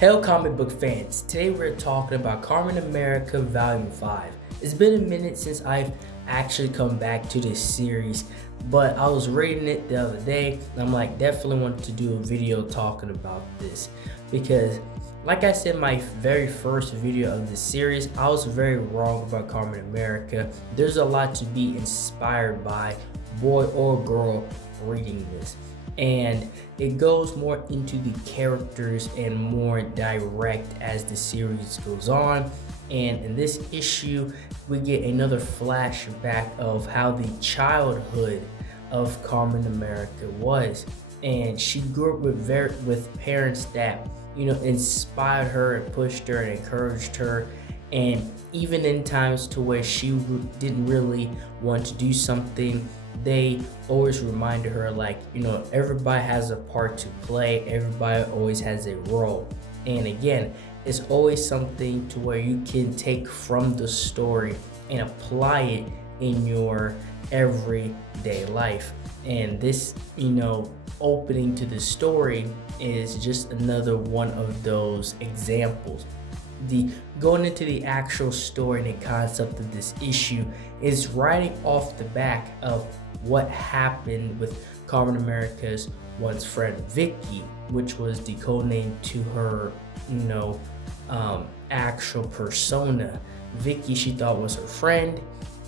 Hello comic book fans, today we're talking about Kamen America Volume 5. It's been a minute since I've actually come back to this series, but I was reading it the other day and I'm like, definitely want to do a video talking about this because like I said in my very first video of this series, I was very wrong about Kamen America. There's a lot to be inspired by, boy or girl, reading this. And it goes more into the characters and more direct as the series goes on. And in this issue, we get another flashback of how the childhood of Kamen America was. And she grew up with parents that, inspired her and pushed her and encouraged her. And even in times to where she didn't really want to do something, they always reminded her, like, everybody has a part to play, everybody always has a role. And again, it's always something to where you can take from the story and apply it in your everyday life. And this, opening to the story is just another one of those examples. Going into the actual story and the concept of this issue is writing off the back of what happened with Kamen America's once friend Vicky, which was the code name to her, actual persona. Vicky, she thought was her friend,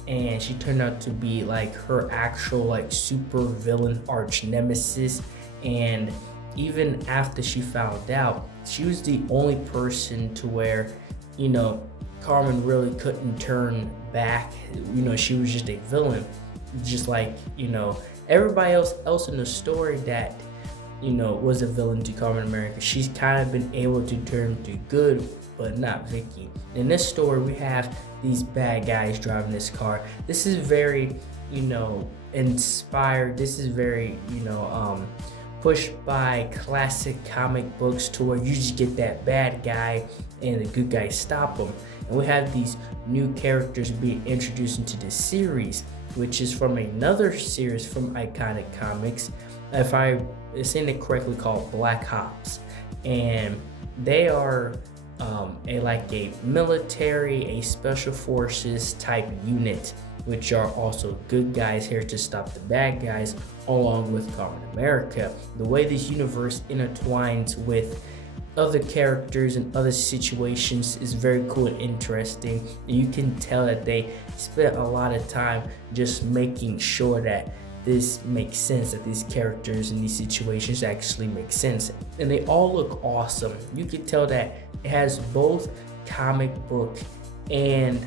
and she turned out to be like her actual super villain arch nemesis. And even after she found out, she was the only person to where, Carmen really couldn't turn back. She was just a villain, just like, everybody else in the story that, was a villain to Kamen America. She's kind of been able to turn to good, but not Vicky. In this story, we have these bad guys driving this car. This is very, inspired. This is very, pushed by classic comic books to where you just get that bad guy and the good guys stop him. And we have these new characters being introduced into this series, which is from another series from Iconic Comics, if I saying it correctly, called Black Ops. And they are a military, a special forces type unit, which are also good guys here to stop the bad guys, along with Kamen America. The way this universe intertwines with other characters and other situations is very cool and interesting. You can tell that they spent a lot of time just making sure that this makes sense, that these characters and these situations actually make sense. And they all look awesome. You can tell that it has both comic book and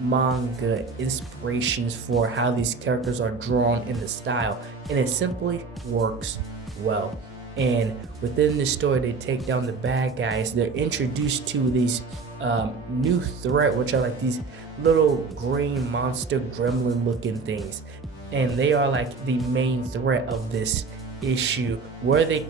manga inspirations for how these characters are drawn in the style, and it simply works well. And within this story, they take down the bad guys. They're introduced to these new threat, which are like these little green monster gremlin looking things, and they are like the main threat of this issue. Where they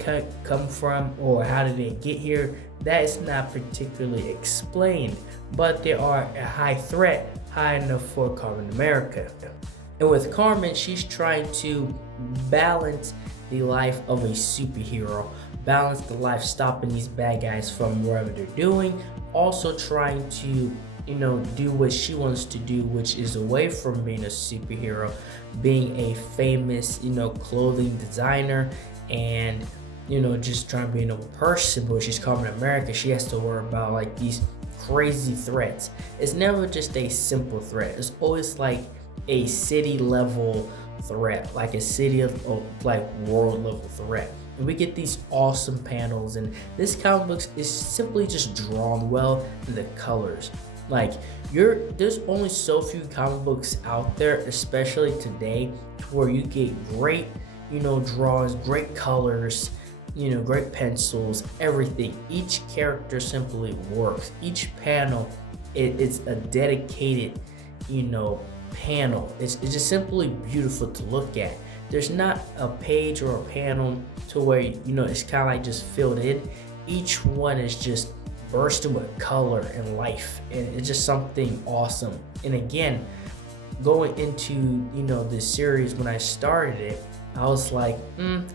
come from or how did they get here, that is not particularly explained, but they are a high threat, high enough for Kamen America. And with Carmen, she's trying to balance the life of a superhero, balance the life stopping these bad guys from whatever they're doing, also trying to do what she wants to do, which is away from being a superhero, being a famous clothing designer, and just trying to be a normal person. But she's Kamen America, she has to worry about these crazy threats. It's never just a simple threat. It's always like a city level threat, like a city of world level threat. And we get these awesome panels, and this comic book is simply just drawn well in the colors. There's only so few comic books out there, especially today, where you get great drawings, great colors, great pencils, everything. Each character simply works. Each panel, it's a dedicated panel. It's just simply beautiful to look at. There's not a page or a panel to where it's kind of like just filled in. Each one is just bursting with color and life, and it's just something awesome. And again, going into this series, when I started it, I was like,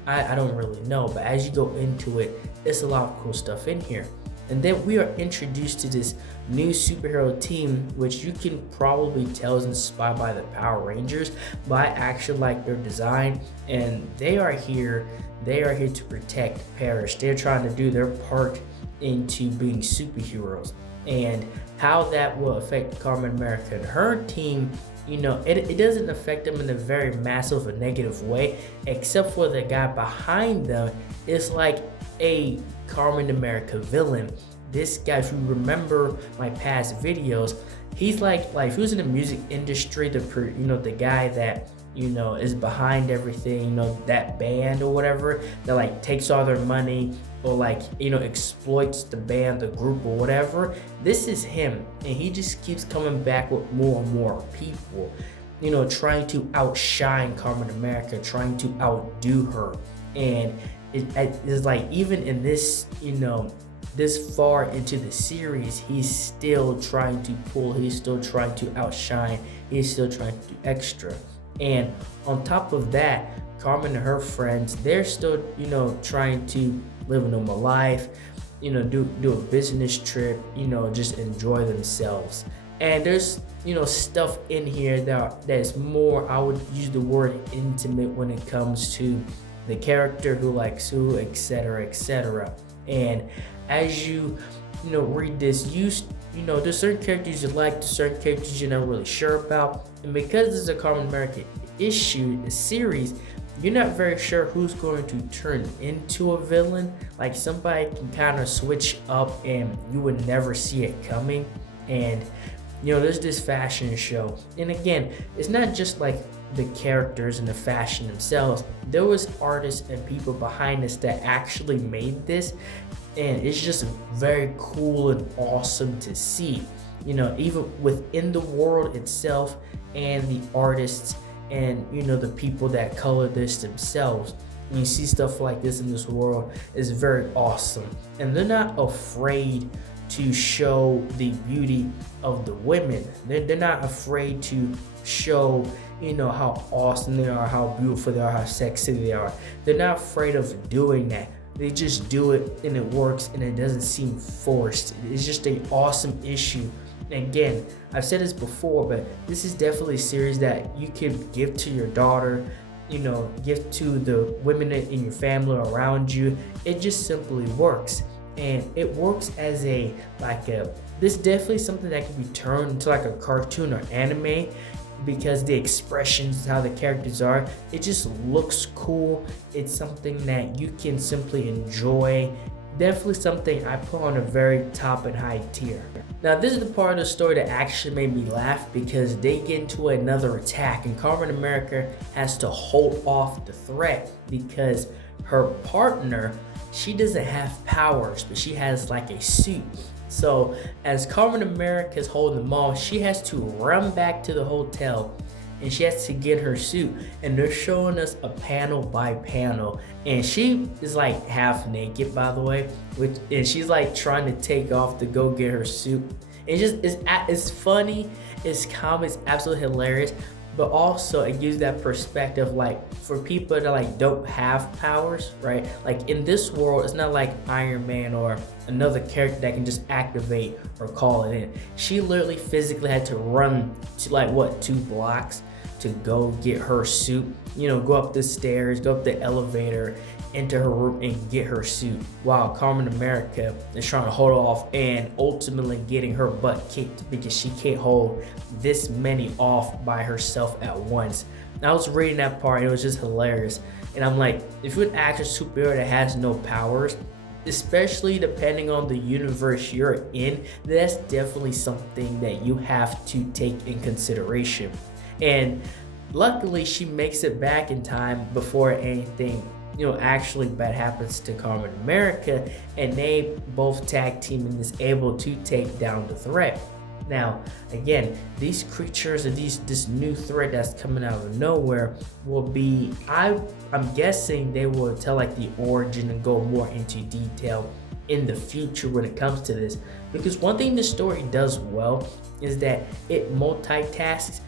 I don't really know. But as you go into it, it's a lot of cool stuff in here. And then we are introduced to this new superhero team, which you can probably tell is inspired by the Power Rangers, but I actually like their design. And they are here to protect Paris. They're trying to do their part into being superheroes, and how that will affect Carmen America and her team. It doesn't affect them in a very massive or negative way, except for the guy behind them is like a Carmen America villain. This guy, if you remember my past videos, he's like if he was in the music industry, the guy that is behind everything, that band or whatever, that like takes all their money or exploits the band, the group or whatever. This is him, and he just keeps coming back with more and more people, trying to outshine Carmen America, trying to outdo her. And it's like, even in this, this far into the series, he's still trying to pull, he's still trying to outshine, he's still trying to do extra. And on top of that, Carmen and her friends, they're still, trying to live a normal life, do a business trip, just enjoy themselves. And there's, stuff in here that's more, I would use the word intimate when it comes to the character, who likes who, etc., etc. And as you read this, there's certain characters you like, there's certain characters you're not really sure about. And because this is a Carmen America issue, the series, you're not very sure who's going to turn into a villain. Like, somebody can kind of switch up and you would never see it coming. And there's this fashion show, and again, it's not just like the characters and the fashion themselves. There was artists and people behind this that actually made this, and it's just very cool and awesome to see, even within the world itself, and the artists, and the people that color this themselves. When you see stuff like this in this world, is very awesome. And they're not afraid to show the beauty of the women. They're not afraid to show how awesome they are, how beautiful they are, how sexy they are. They're not afraid of doing that. They just do it, and it works, and it doesn't seem forced. It's just an awesome issue. And again, I've said this before, but this is definitely a series that you can give to your daughter, give to the women in your family or around you. It just simply works. And it works as this is definitely something that can be turned into like a cartoon or anime, because the expressions, how the characters are, it just looks cool. It's something that you can simply enjoy. Definitely something I put on a very top and high tier. Now, this is the part of the story that actually made me laugh, because they get into another attack and Carmen America has to hold off the threat, because her partner, she doesn't have powers, but she has like a suit. So as Carmen America is holding them off, she has to run back to the hotel, and she has to get her suit. And they're showing us a panel by panel, and she is like half naked, by the way, and she's like trying to take off to go get her suit. It's funny, it's comic, it's absolutely hilarious. But also it gives that perspective, like, for people that like don't have powers, right? Like in this world, it's not like Iron Man or another character that can just activate or call it in. She literally physically had to run to 2 blocks to go get her suit, go up the stairs, go up the elevator, into her room and get her suit, while Carmen America is trying to hold off and ultimately getting her butt kicked, because she can't hold this many off by herself at once. And I was reading that part, and it was just hilarious. And I'm like, if you're an actual superhero that has no powers, especially depending on the universe you're in, that's definitely something that you have to take in consideration. And luckily, she makes it back in time before anything actually bad happens to Carmen America, and they both tag team and is able to take down the threat. Now, again, these creatures and this new threat that's coming out of nowhere will be, I'm guessing they will tell like the origin and go more into detail in the future when it comes to this. Because one thing the story does well is that it multitasks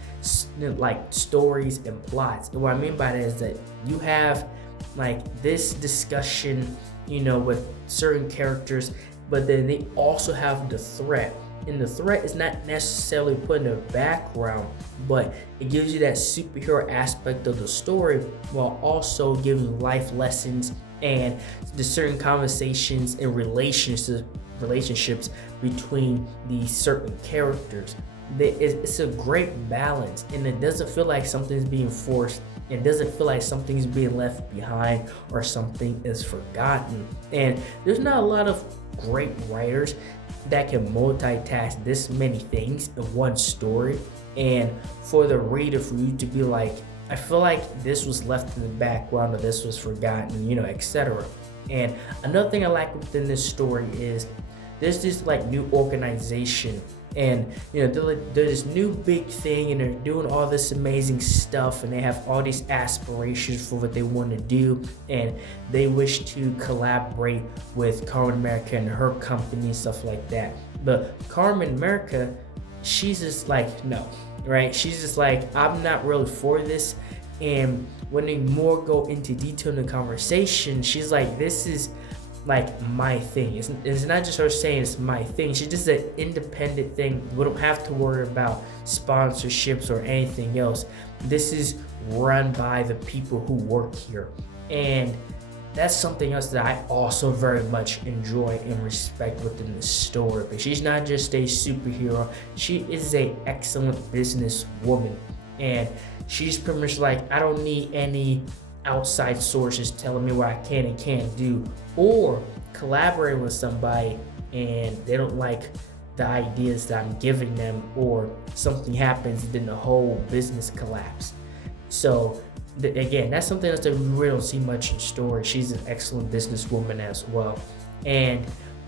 like stories and plots. And what I mean by that is that you have like this discussion, with certain characters, but then they also have the threat. And the threat is not necessarily put in the background, but it gives you that superhero aspect of the story while also giving life lessons and the certain conversations and relationships between these certain characters. It's a great balance, and it doesn't feel like something's being forced. It doesn't feel like something's being left behind or something is forgotten. And there's not a lot of great writers that can multitask this many things in one story, and for the reader, for you to be like, I feel like this was left in the background or this was forgotten, etc. And another thing I like within this story is there's this like new organization, and they're this new big thing, and they're doing all this amazing stuff, and they have all these aspirations for what they want to do, and they wish to collaborate with KAMEN America and her company and stuff like that. But KAMEN America, she's just like, no, right? She's just like, I'm not really for this. And when they more go into detail in the conversation, she's like, this is like my thing. It's not just her saying it's my thing. She's just an independent thing. We don't have to worry about sponsorships or anything else. This is run by the people who work here. And that's something else that I also very much enjoy and respect within the story. But she's not just a superhero. She is an excellent businesswoman. And she's pretty much like, I don't need any outside sources telling me what I can and can't do, or collaborating with somebody and they don't like the ideas that I'm giving them, or something happens and then the whole business collapse. So again, that's something else that we really don't see much in story. She's an excellent businesswoman as well. And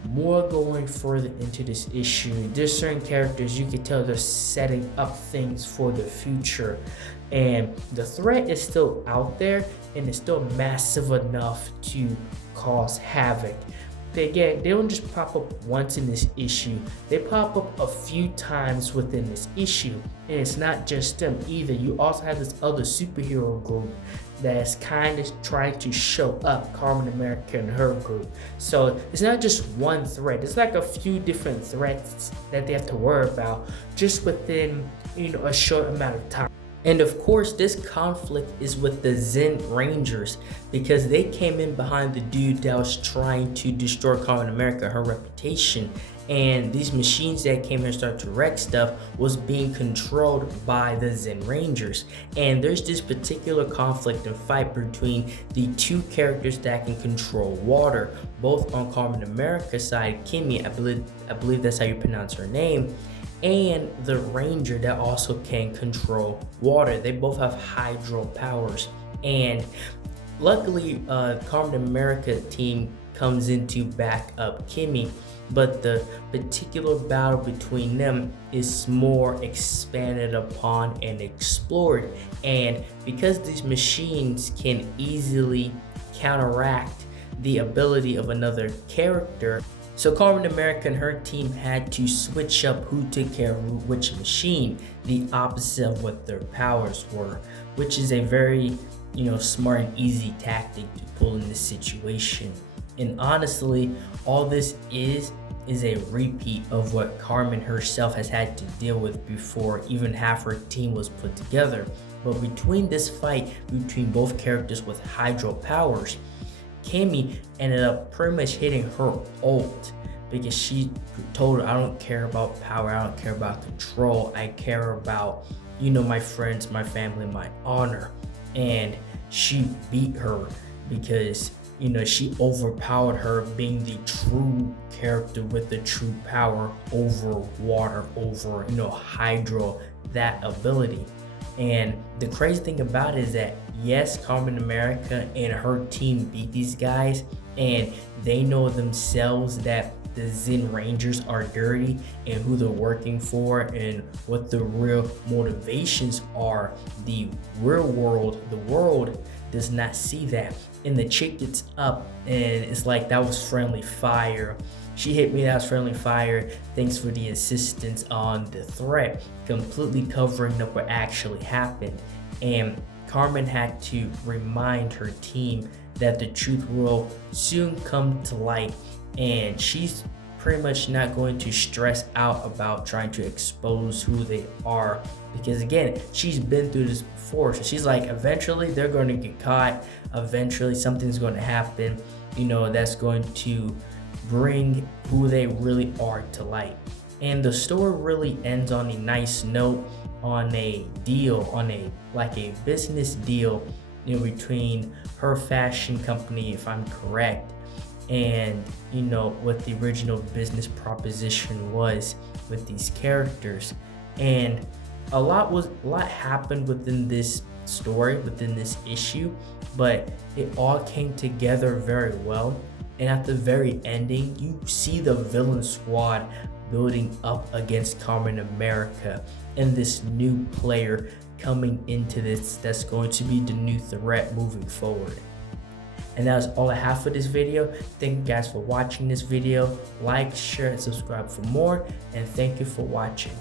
more going further into this issue, there's certain characters you can tell they're setting up things for the future, and the threat is still out there and it's still massive enough to cause havoc. Again, they don't just pop up once in this issue, they pop up a few times within this issue. And it's not just them either. You also have this other superhero group that's kind of trying to show up KAMEN America and her group. So it's not just one threat, it's like a few different threats that they have to worry about just within a short amount of time. And of course, this conflict is with the Zen Rangers, because they came in behind the dude that was trying to destroy KAMEN America, her reputation. And these machines that came here and started to wreck stuff was being controlled by the Zen Rangers. And there's this particular conflict and fight between the two characters that can control water, both on KAMEN America's side, Kimmy, I believe that's how you pronounce her name, and the Ranger that also can control water. They both have hydro powers. And luckily, KAMEN America team comes in to back up Kimmy, but the particular battle between them is more expanded upon and explored. And because these machines can easily counteract the ability of another character, so KAMEN America and her team had to switch up who took care of which machine, the opposite of what their powers were, which is a very, smart and easy tactic to pull in this situation. And honestly, all this is a repeat of what KAMEN herself has had to deal with before even half her team was put together. But between this fight between both characters with hydro powers, Kimmy ended up pretty much hitting her ult, because she told her, I don't care about power, I don't care about control, I care about, my friends, my family, my honor. And she beat her because, she overpowered her, being the true character with the true power over water, over, hydro, that ability. And the crazy thing about it is that, yes, KAMEN America and her team beat these guys, and they know themselves that the Zen Rangers are dirty and who they're working for and what the real motivations are. The real world, the world does not see that. And the chick gets up and it's like, that was friendly fire. She hit me, that was friendly fire. Thanks for the assistance on the threat, completely covering up what actually happened. And KAMEN had to remind her team that the truth will soon come to light. And she's pretty much not going to stress out about trying to expose who they are, because again, she's been through this before. So she's like, eventually they're going to get caught, eventually something's going to happen, that's going to bring who they really are to light. And the story really ends on a nice note, on a deal, on a business deal, between her fashion company, if I'm correct, and what the original business proposition was with these characters. And a lot happened within this story, within this issue, but it all came together very well. And at the very ending, you see the villain squad building up against KAMEN America and this new player coming into this that's going to be the new threat moving forward. And that was all I have for this video. Thank you guys for watching this video. Like, share, and subscribe for more. And thank you for watching.